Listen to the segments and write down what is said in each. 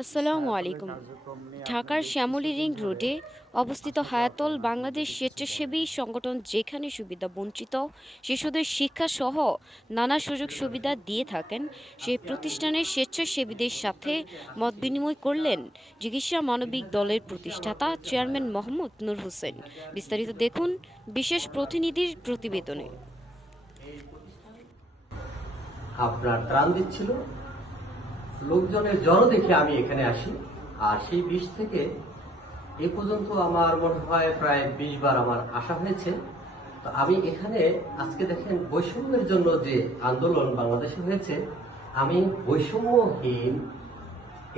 আসসালামু আলাইকুম। ঢাকার শ্যামলী রিং রোডে অবস্থিত হায়াতল বাংলাদেশ স্বেচ্ছাসেবী সংগঠন যেখানে সুবিধা বঞ্চিত, শিশুদের শিক্ষা সহ নানা সুযোগ সুবিধা দিয়ে থাকেন, সেই প্রতিষ্ঠানের স্বেচ্ছাসেবীদের সাথে মত বিনিময় করলেন চিকিৎসা মানবিক দলের প্রতিষ্ঠাতা চেয়ারম্যান মোহাম্মদ নূর হোসেন। বিস্তারিত দেখুন বিশেষ প্রতিনিধির প্রতিবেদনে। আপনার ত্রাণ দিচ্ছিল? লোকজনের জড়ো দেখে আমি এখানে আসি। আর সেই বিষ থেকে এ পর্যন্ত আমার মনে হয় প্রায় বিশ বার আমার আসা হয়েছে। তো আমি এখানে আজকে দেখেন বৈষম্যের জন্য যে আন্দোলন বাংলাদেশে হয়েছে, আমি বৈষম্যহীন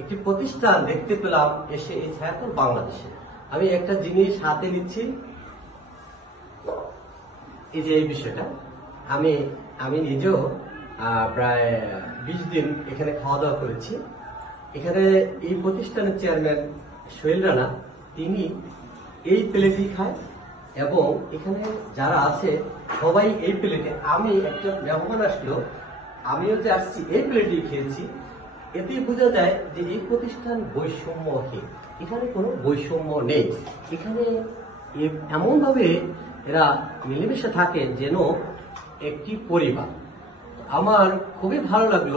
একটি প্রতিষ্ঠান দেখতে পেলাম এসে এই ছায়াতল বাংলাদেশে। আমি একটা জিনিস হাতে নিচ্ছি। এই যে এই বিষয়টা। আমি আমি নিজেও প্রায় বিশ দিন এখানে খাওয়া দাওয়া করেছি। এখানে এই প্রতিষ্ঠানের চেয়ারম্যান সোহেল রানা, তিনি এই প্লেটই খায় এবং এখানে যারা আছে, সবাই এই প্লেটে। আমি একটা মেহমান আসলো, আমিও যে আসছি, এই প্লেটেই খেয়েছি। এতেই বোঝা যায় যে এই প্রতিষ্ঠান বৈষম্যহীন। এখানে কোনো বৈষম্য নেই। এখানে এমনভাবে এরা মিলেমিশে থাকে যেন একটি পরিবার। আমার খুবই ভালো লাগল।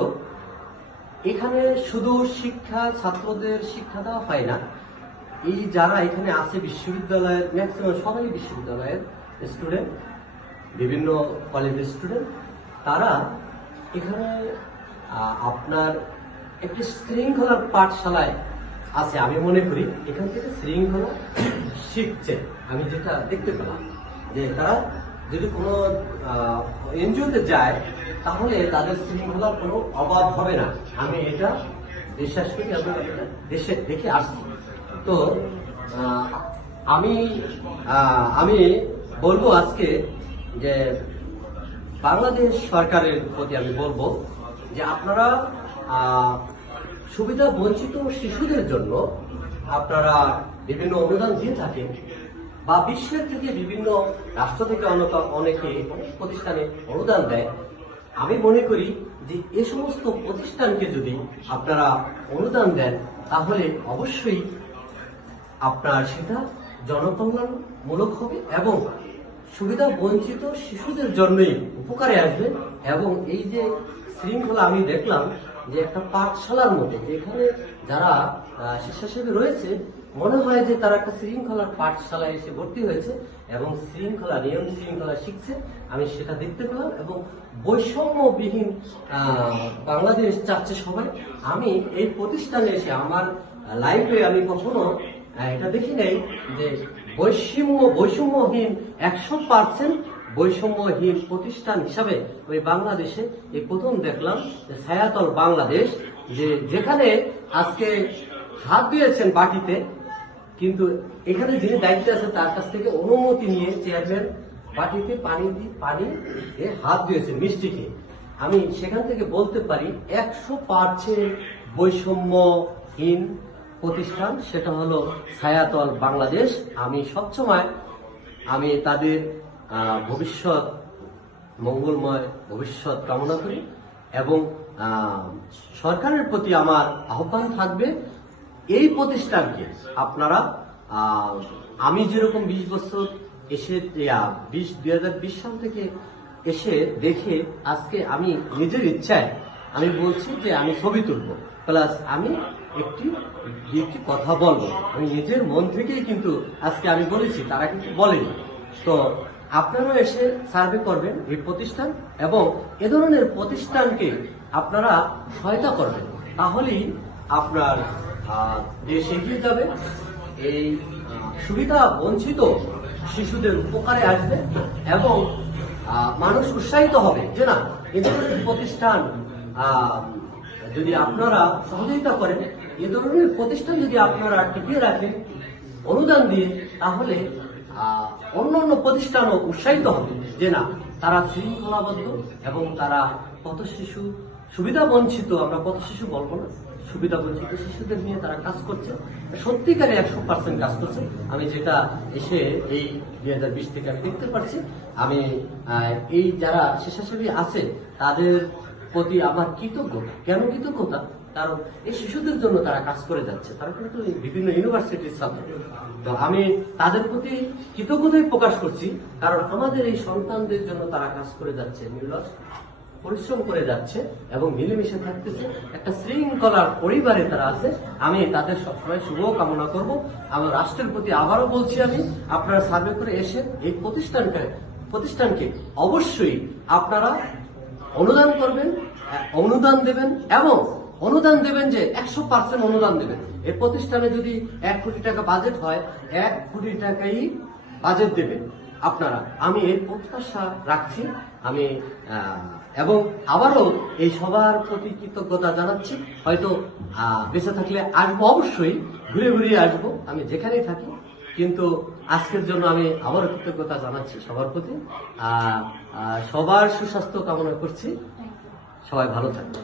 এখানে শুধু শিক্ষা, ছাত্রদের শিক্ষা দেওয়া হয় না। এই যারা এখানে আছে বিশ্ববিদ্যালয়ের ম্যাক্সিমাম সবাই বিশ্ববিদ্যালয়ের স্টুডেন্ট বিভিন্ন কলেজের স্টুডেন্ট তারা এখানে আপনার একটি শৃঙ্খলার পাঠশালায় আছে। আমি মনে করি এখান থেকে শৃঙ্খলা শিখছে। আমি যেটা দেখতে পেলাম যে তারা যদি কোনো এনজিওতে যায়, তাহলে তাদের শৃঙ্খলার কোনো অভাব হবে না। আমি এটা বিশ্বাস করি, আমি এটা দেশে দেখে আসছি। তো আমি আমি বলব আজকে যে বাংলাদেশ সরকারের প্রতি আমি বলব যে আপনারা সুবিধা বঞ্চিত শিশুদের জন্য আপনারা বিভিন্ন অনুদান দিয়ে থাকেন। বা বিশ্বের থেকে বিভিন্ন রাষ্ট্র থেকে অনেক অনেকে প্রতিষ্ঠানে অনুদান দেয়। আমি মনে করি যে এ সমস্ত প্রতিষ্ঠানকে যদি আপনারা অনুদান দেন, তাহলে অবশ্যই আপনার সেটা জনকল্যাণমূলক হবে এবং সুবিধা বঞ্চিত শিশুদের জন্যই উপকারে আসবে এবং এই যে শৃঙ্খলা আমি দেখলাম যে একটা পাঠশালার মধ্যে যেখানে যারা স্বেচ্ছাসেবী রয়েছে মনে হয় যে তারা একটা শৃঙ্খলার পাঠশালায় এসে ভর্তি হয়েছে এবং শৃঙ্খলা, নিয়ম শৃঙ্খলা শিখছে। আমি সেটা দেখতে পেলাম এবং বৈষম্যবিহীন বাংলাদেশ চাচ্ছে সবাই। আমি এই প্রতিষ্ঠানে এসে আমার লাইফে আমি কখনো এটা দেখি নাই যে বৈষম্য, বৈষম্যহীন একশো পার্সেন্ট বৈষম্যহীন প্রতিষ্ঠান হিসাবে ওই বাংলাদেশে এই প্রথম দেখলাম যে ছায়াতল বাংলাদেশ, যে যেখানে আজকে হাত দিয়েছেন বাটিতে কিন্তু এখানে যিনি দায়িত্বে আছে তার কাছ থেকে অনুমতি নিয়ে চেয়ারম্যান বাটিতে পানি দিয়ে পানি এ হাত দিয়েছে মিষ্টিকে। আমি সেখান থেকে বলতে পারি, একশো পার্সেন্ট বৈষম্যহীন প্রতিষ্ঠান, সেটা হলো ছায়াতল বাংলাদেশ। আমি সবসময় আমি তাদের ভবিষ্যৎ, মঙ্গলময় ভবিষ্যৎ কামনা করি এবং সরকারের প্রতি আমার আহ্বান থাকবে এই প্রতিষ্ঠানকে আপনারা আমি যেরকম বিশ বছর এসে বিশ, দুই হাজার বিশ সাল থেকে এসে দেখে আজকে আমি নিজের ইচ্ছায় আমি বলছি যে আমি ছবি তুলবো। প্লাস আমি একটি একটি কথা বলব। আমি নিজের মন থেকেই কিন্তু আজকে আমি বলেছি, তারা কিন্তু বলেনি। তো আপনারাও এসে সার্ভে করবেন এই প্রতিষ্ঠান এবং এ ধরনের প্রতিষ্ঠানকে আপনারা সহায়তা করবেন। তাহলেই আপনার দেশ এগিয়ে যাবে। এই সুবিধা বঞ্চিত শিশুদের উপকারে আসবে এবং মানুষ উৎসাহিত হবে। যে না এ ধরনের প্রতিষ্ঠান যদি আপনারা সহযোগিতা করেন এ ধরনের প্রতিষ্ঠান যদি আপনারা টিকিয়ে রাখেন, অনুদান দিয়ে, তাহলে অন্য অন্য প্রতিষ্ঠানও উৎসাহিত হবে। যে না, তারা শৃঙ্খলাবদ্ধ এবং তারা কত শিশু সুবিধা বঞ্চিত, আমরা কত শিশু বলব না। সুবিধা বঞ্চিত শিশুদের নিয়ে তারা কাজ করছে। সত্যিকারে একশো পার্সেন্ট কাজ করছে। আমি যেটা এসে এই দুই হাজার বিশ থেকে আমি দেখতে পাচ্ছি, আমি এই যারা স্বেচ্ছাসেবী আছে, তাদের প্রতি আমার কৃতজ্ঞতা কেন কৃতজ্ঞতা কারণ এই শিশুদের জন্য তারা কাজ করে যাচ্ছে। তারা কিন্তু বিভিন্ন ইউনিভার্সিটির ছাত্র। তো আমি তাদের প্রতি কৃতজ্ঞতাই প্রকাশ করছি, কারণ আমাদের এই সন্তানদের জন্য তারা কাজ করে যাচ্ছে নির্লস পরিশ্রম করে যাচ্ছে এবং মিলেমিশে থাকতেছে। একটা শৃঙ্খলার পরিবারে তারা আছে। আমি তাদের সবসময় শুভ কামনা করব। আমার রাষ্ট্রের প্রতি আবারও বলছি আমি, আপনারা সার্ভে করে এসে এই প্রতিষ্ঠানকে প্রতিষ্ঠানকে অবশ্যই আপনারা অনুদান করবেন অনুদান দেবেন এবং অনুদান দেবেন যে একশো পার্সেন্ট অনুদান দেবেন। এই প্রতিষ্ঠানে যদি এক কোটি টাকা বাজেট হয়, এক কোটি টাকাই বাজেট দেবেন আপনারা, আমি এর প্রত্যাশা রাখছি, আমি এবং আবারও এই সবার প্রতি কৃতজ্ঞতা জানাচ্ছি। হয়তো বেঁচে থাকলে আসব অবশ্যই, ঘুরে ঘুরে আসব, আমি যেখানেই থাকি। কিন্তু আজকের জন্য আমি আবারও কৃতজ্ঞতা জানাচ্ছি সবার প্রতি। সবার সুস্বাস্থ্য কামনা করছি। সবাই ভালো থাকবে